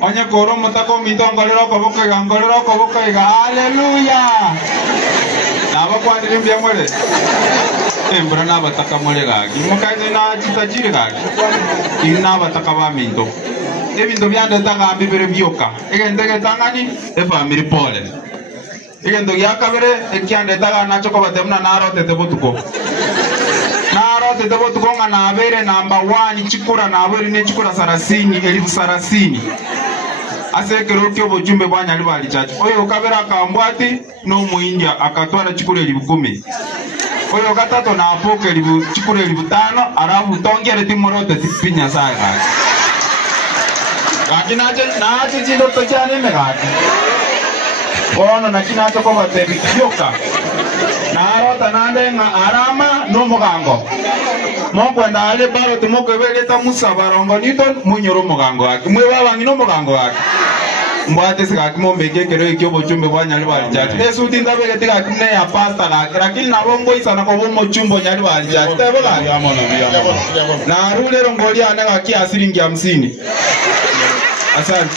Onye koro mutako mito ngolero koboka haleluya. Naba kwa ndiri mbya mwele. Embra naba taka mwele gaki. Mukaje na chitajire gaki. Inaba taka ba minto. Ebinto byande taka ambibere byoka. Egendege tangani family pole. Egendo yakabere ekyande taka nacho ko batemna naro tetebotuko. Naro tetebotuko ngana abere number 1 chikura na abere ne chikura sarasini elifu sarasini. Asekero kyo bojumbe bwanya libali chachi. Oyo kabera kambwati no muindia akatwala chikura elifu 10. Oyo katato na apoke elifu chikura elifu 5 arabu tongere timorote tipinya saa gaki. Gaki nache chido tochane me gaki. Ono na chinacho ko batebi yoka. Naro tanande nga arama no mugango. Mokwenda ale baro tumokebeleta musabarongo niton munyoro mugango aki. Mwewa wangi no mugango aki. Mbwate sikaki mombeke kero ikyo bochumbe bwanya libali chati. Esuti ndabeke tika kine ya pasta gaki. Lakini nabongo isana kwa bomo chumbo nyali bali chati. Tebo gaki. Na rule rongoli ane gaki asiringi 50. Asante.